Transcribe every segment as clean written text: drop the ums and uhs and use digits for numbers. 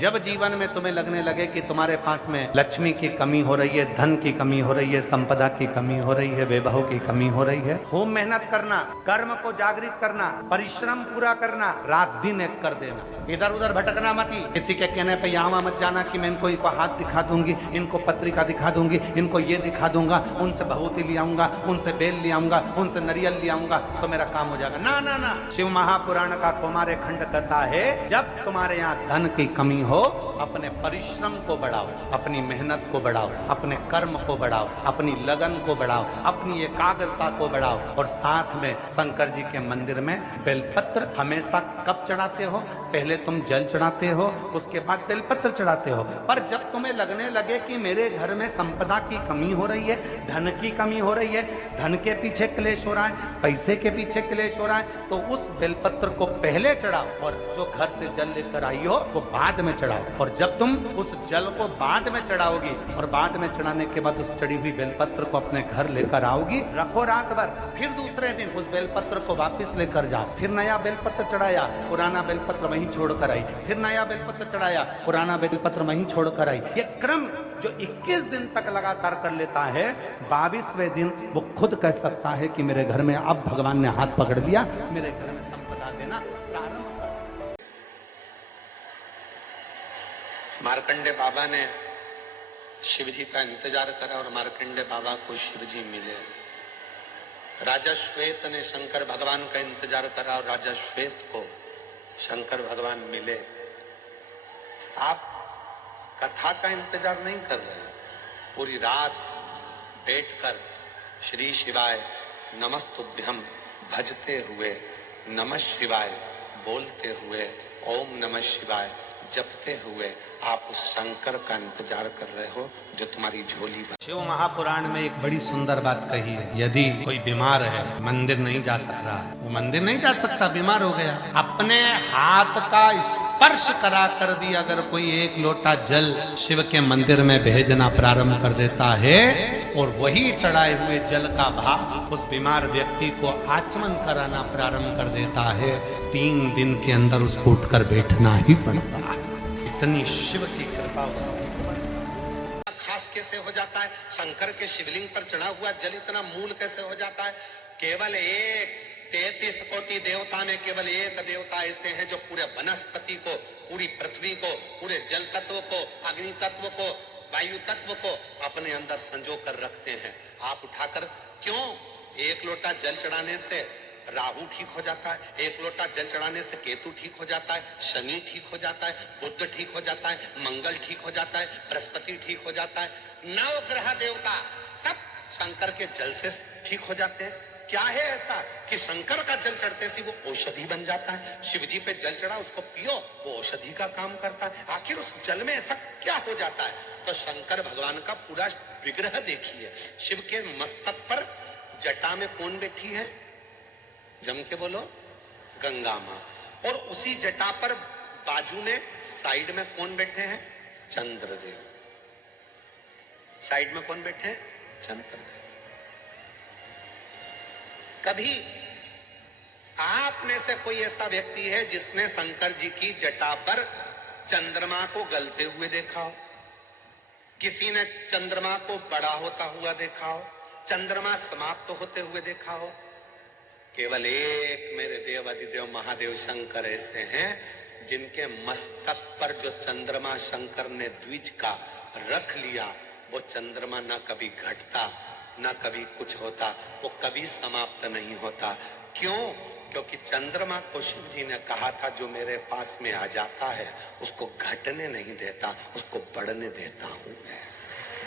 जब जीवन में तुम्हें लगने लगे कि तुम्हारे पास में लक्ष्मी की कमी हो रही है, धन की कमी हो रही है, संपदा की कमी हो रही है, वैभव की कमी हो रही है, खूब मेहनत करना, कर्म को जागृत करना, परिश्रम पूरा करना, रात दिन एक कर देना, इधर उधर भटकना मत ही। किसी के कहने पे यहाँ मत जाना कि मैं इनको हाथ दिखा दूंगी, इनको पत्रिका दिखा दूंगी, इनको ये दिखा दूंगा, उनसे भभूति ले आऊंगा, उनसे बेल ले आऊंगा, उनसे नरियल ले आऊंगा तो मेरा काम हो जाएगा। ना ना ना, शिव महापुराण का कुमार खंड कहता है जब तुम्हारे यहाँ धन की कमी हो, अपने परिश्रम को बढ़ाओ, अपनी मेहनत को बढ़ाओ, अपने कर्म को बढ़ाओ, अपनी लगन को बढ़ाओ, अपनी एकाग्रता को बढ़ाओ, और साथ में शंकर जी के मंदिर में बेलपत्र हमेशा कब चढ़ाते हो? पहले तुम जल चढ़ाते हो, उसके बाद बेलपत्र चढ़ाते हो। पर जब तुम्हें लगने लगे कि मेरे घर में संपदा की कमी हो रही है, धन की कमी हो रही है, धन के पीछे क्लेश हो रहा है, पैसे के पीछे क्लेश हो रहा है, तो उस बेलपत्र को पहले चढ़ाओ और जो घर से जल लेकर आई हो वो बाद में चढ़ाओ। और जब तुम उस जल को बाद में चढ़ाओगी और बाद में चढ़ाने के बाद उस चढ़ी हुई बेलपत्र को अपने घर लेकर आओगी, रखो रात भर, फिर दूसरे दिन उस बेलपत्र को वापस लेकर जाओ, फिर नया बेलपत्र चढ़ाया, पुराना बेलपत्र वहीं छोड़कर आई, फिर नया बेलपत्र चढ़ाया, पुराना बेलपत्र वहीं छोड़कर आई। ये क्रम जो 21 दिन तक लगातार कर लेता है, 22वें दिन वो खुद कह सकता है कि मेरे घर में अब भगवान ने हाथ पकड़ लिया, मेरे घर में संपदा देना प्रारंभ कर। मार्कंडे बाबा ने शिव जी का इंतजार करा और मार्कंडे बाबा को शिव जी मिले। राजा श्वेत ने शंकर भगवान का इंतजार करा और राजा श्वेत को शंकर भगवान मिले। आप कथा का इंतजार नहीं कर रहे, पूरी रात बैठकर श्री शिवाय नमस्तुभ्यम भजते हुए, नमः शिवाय बोलते हुए, ओम नमः शिवाय जपते हुए आप उस शंकर का इंतजार कर रहे हो जो तुम्हारी झोली भर। शिव महापुराण में एक बड़ी सुंदर बात कही है, यदि कोई बीमार है, मंदिर नहीं जा सकता, वो मंदिर नहीं जा सकता, बीमार हो गया, अपने हाथ का स्पर्श करा कर भी अगर कोई एक लोटा जल शिव के मंदिर में भेजना प्रारंभ कर देता है और वही चढ़ाए हुए जल का भाव उस बीमार व्यक्ति को आचमन कराना प्रारंभ कर देता है, 3 दिन के अंदर उसको उठकर बैठना ही पड़ता है। इतनी शिव की कृपा खास कैसे हो जाता है? शंकर के शिवलिंग पर चढ़ा हुआ जल इतना मूल कैसे हो जाता है? केवल एक 33 कोटि देवता में केवल एक देवता ऐसे हैं जो पूरे वनस्पति को, पूरी पृथ्वी को, पूरे जल तत्व को, अग्नि तत्व को, वायु तत्व को अपने अंदर संजो कर रखते हैं। आप उठाकर क्यों? एक लोटा जल चढ़ाने से राहु ठीक हो जाता है, एक लोटा जल चढ़ाने से केतु ठीक हो जाता है, शनि ठीक हो जाता है, बुध ठीक हो जाता है, मंगल ठीक हो जाता है, बृहस्पति ठीक हो जाता है, 9 ग्रह देवता सब शंकर के जल से ठीक हो जाते हैं। क्या है ऐसा कि शंकर का जल चढ़ते से वो औषधि बन जाता है? शिव जी पे जल चढ़ा, उसको पियो, वो औषधि का काम करता है। आखिर उस जल में ऐसा क्या हो जाता है? तो शंकर भगवान का पूरा विग्रह देखिए। शिव के मस्तक पर जटा में कौन बैठी है? जम के बोलो, गंगा मां। और उसी जटा पर बाजू में साइड में कौन बैठे हैं? चंद्रदेव। साइड में कौन बैठे हैं? चंद्रदेव। कभी आप में से कोई ऐसा व्यक्ति है जिसने शंकर जी की जटा पर चंद्रमा को गलते हुए देखा हो? किसी ने चंद्रमा को बड़ा होता हुआ देखा हो? चंद्रमा समाप्त होते हुए देखा हो? केवल एक मेरे देव अधिदेव महादेव शंकर ऐसे हैं जिनके मस्तक पर जो चंद्रमा शंकर ने द्विज का रख लिया, वो चंद्रमा ना कभी घटता ना कभी कुछ होता, वो कभी समाप्त नहीं होता। क्यों? क्योंकि चंद्रमा को शिव जी ने कहा था जो मेरे पास में आ जाता है उसको घटने नहीं देता, उसको बढ़ने देता हूं मैं,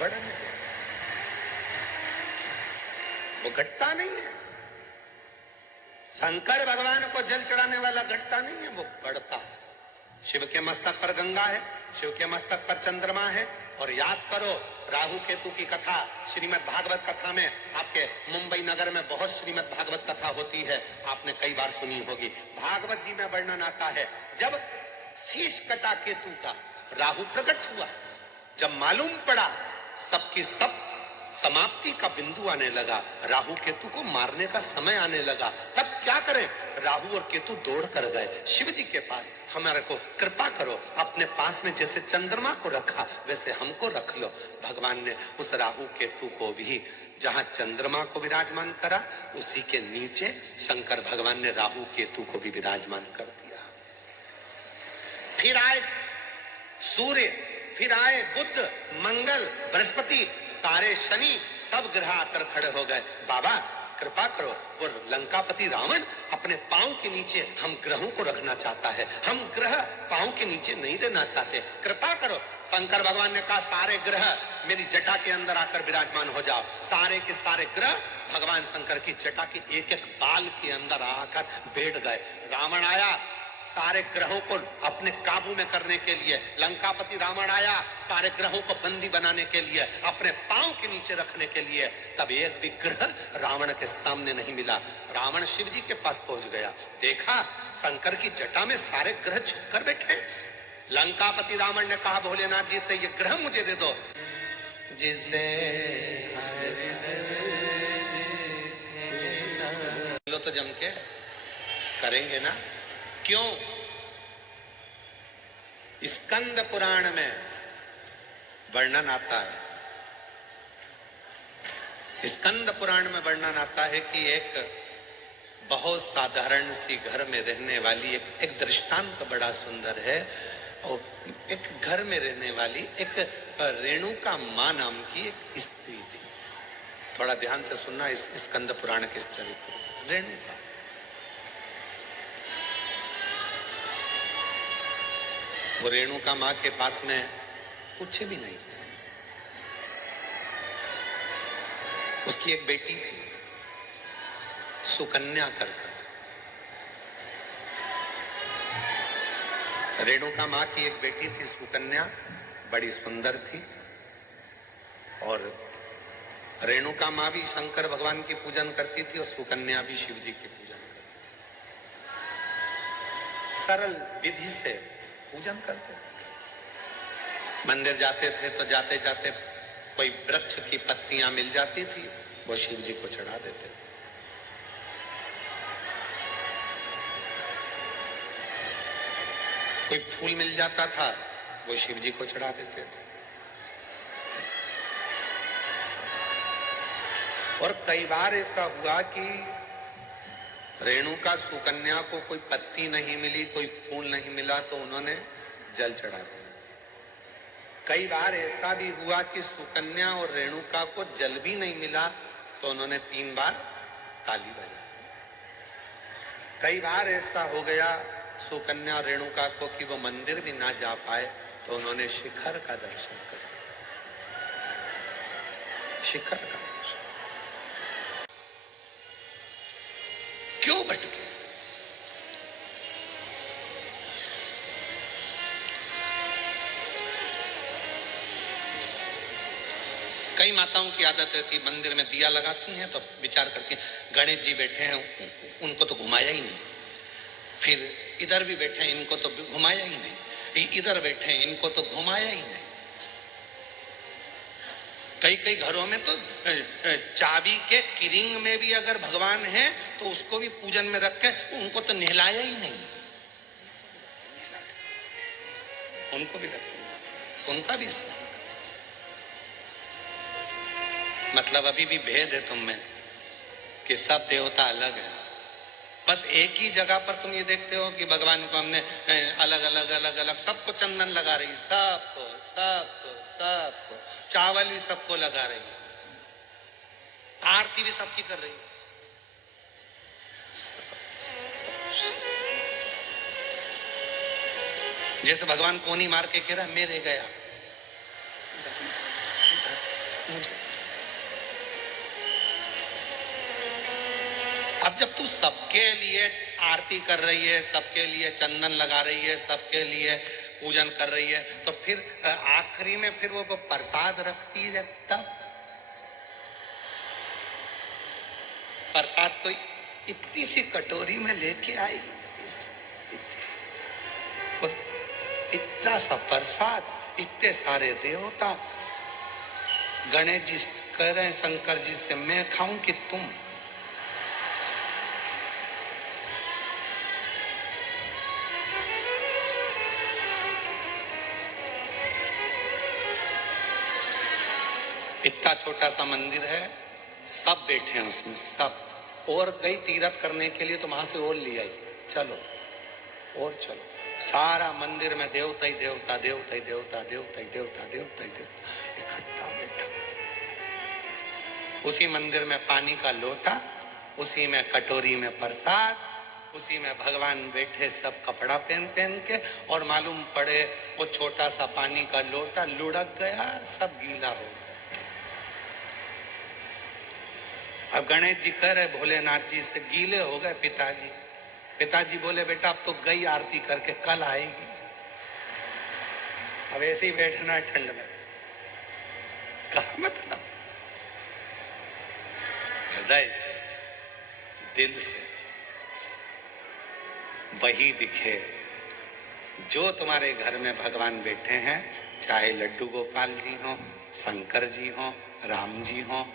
बढ़ने देता। वो घटता नहीं है। शंकर भगवान को जल चढ़ाने वाला घटता नहीं है, वो बढ़ता है। शिव के मस्तक पर गंगा है, शिव के मस्तक पर चंद्रमा है। और याद करो राहु केतु की कथा श्रीमद् भागवत कथा में, आपके मुंबई नगर में बहुत श्रीमद् भागवत कथा होती है, आपने कई बार सुनी होगी। भागवत जी में वर्णन आता है जब शीश कटा केतु का, राहु प्रकट हुआ, जब मालूम पड़ा सबकी सब समाप्ति का बिंदु आने लगा, राहु केतु को मारने का समय आने लगा, तब क्या करें? राहु और केतु दौड़ कर गए शिव जी के पास, हमारे को कृपा करो, अपने पास में जैसे चंद्रमा को रखा वैसे हमको रख लो। भगवान ने उस राहु केतु को भी जहां चंद्रमा को विराजमान करा, उसी के नीचे शंकर भगवान ने राहु केतु को भी विराजमान कर दिया। फिर आए सूर्य, फिर आए बुध, मंगल, बृहस्पति, सारे शनि, सब ग्रह आकर खड़े हो गए। बाबा कृपा करो, वो लंकापति रावण अपने पांव के नीचे हम ग्रहों को रखना चाहता है, हम ग्रह पांव के नीचे नहीं रहना चाहते, कृपा करो। शंकर भगवान ने कहा सारे ग्रह मेरी जटा के अंदर आकर विराजमान हो जाओ। सारे के सारे ग्रह भगवान शंकर की जटा के एक एक बाल के अंदर आकर बैठ गए। रावण आया सारे ग्रहों को अपने काबू में करने के लिए, लंकापति रावण आया सारे ग्रहों को बंदी बनाने के लिए, अपने पांव के नीचे रखने के लिए। तब एक भी ग्रह रावण के सामने नहीं मिला। रावण शिव जी के पास पहुंच गया, देखा शंकर की जटा में सारे ग्रह छुप कर बैठे। लंकापति रावण ने कहा भोलेनाथ जी से ये ग्रह मुझे दे दो। जिसे लो तो जम के करेंगे ना, क्यों? स्कंद पुराण में वर्णन आता है, स्कंद पुराण में वर्णन आता है कि एक बहुत साधारण सी घर में रहने वाली एक दृष्टांत बड़ा सुंदर है। और एक घर में रहने वाली एक रेणुका मां नाम की एक स्त्री थी। थोड़ा ध्यान से सुनना इस स्कंद पुराण के चरित्र। रेणुका वो रेणुका मां के पास में कुछ भी नहीं था। उसकी एक बेटी थी सुकन्या करके। रेणुका मां की एक बेटी थी सुकन्या, बड़ी सुंदर थी। और रेणुका मां भी शंकर भगवान की पूजन करती थी और सुकन्या भी शिव जी की पूजन करती थी। सरल विधि से पूजन करते थे। मंदिर जाते थे तो जाते जाते कोई वृक्ष की पत्तियां मिल जाती थी, वो शिव जी को चढ़ा देते थे। कोई फूल मिल जाता था, वो शिव जी को चढ़ा देते थे। और कई बार ऐसा हुआ कि रेणुका सुकन्या को कोई पत्ती नहीं मिली, कोई फूल नहीं मिला, तो उन्होंने जल चढ़ा दिया। कई बार ऐसा भी हुआ कि सुकन्या और रेणुका को जल भी नहीं मिला, तो उन्होंने 3 बार ताली बजाई। कई बार ऐसा हो गया सुकन्या और रेणुका को कि वो मंदिर भी ना जा पाए, तो उन्होंने शिखर का दर्शन कर लिया। शिखर का दर्शन क्यों भटके? कई माताओं की आदत रहती, मंदिर में दिया लगाती हैं तो विचार करती हैं गणेश जी बैठे हैं, उनको तो घुमाया ही नहीं। फिर इधर भी बैठे हैं, इनको तो घुमाया ही नहीं। इधर बैठे हैं, इनको तो घुमाया ही नहीं। कई कई घरों में तो चाबी के किरिंग में भी अगर भगवान है तो उसको भी पूजन में रख के उनको तो नहलाया ही नहीं। उनको भी रखते, उनका भी स्नान। मतलब अभी भी भेद है तुम में कि सब देवता अलग है। बस एक ही जगह पर तुम ये देखते हो कि भगवान को हमने अलग अलग अलग अलग सबको चंदन लगा रही, सबको सबको सबको, चावल भी सबको लगा रही है, आरती भी सबकी कर रही है। जैसे भगवान कोनी मार के कह रहा मेरे गया। अब जब तू सबके लिए आरती कर रही है, सबके लिए चंदन लगा रही है, सबके लिए पूजन कर रही है, तो फिर आखिरी में फिर वो प्रसाद रखती है। तब प्रसाद तो इतनी सी कटोरी में लेके आई, और इतना सा प्रसाद, इतने सारे देवता। गणेश जी कह रहे हैं शंकर जी से, मैं खाऊं कि तुम? इतना छोटा सा मंदिर है, सब बैठे हैं उसमें, सब। और कई तीर्थ करने के लिए तो वहां से और ले आई, चलो और चलो। सारा मंदिर में देवता ही देवता, देवता ही देवता, देवता ही देवता, देवता ही देवता इकट्ठा बैठा। उसी मंदिर में पानी का लोटा, उसी में कटोरी में प्रसाद, उसी में भगवान बैठे सब कपड़ा पहन पहन के। और मालूम पड़े वो छोटा सा पानी का लोटा लुढ़क गया, सब गीला हो गया। अब गणेश जी कह रहे भोलेनाथ जी से, गीले हो गए पिताजी। पिताजी बोले बेटा अब तो गई आरती करके, कल आएगी। अब ऐसे ही बैठना है ठंड में, कहा मतलब हृदय से, दिल से वही दिखे जो तुम्हारे घर में भगवान बैठे हैं, चाहे लड्डू गोपाल जी हो, शंकर जी हो, राम जी हो।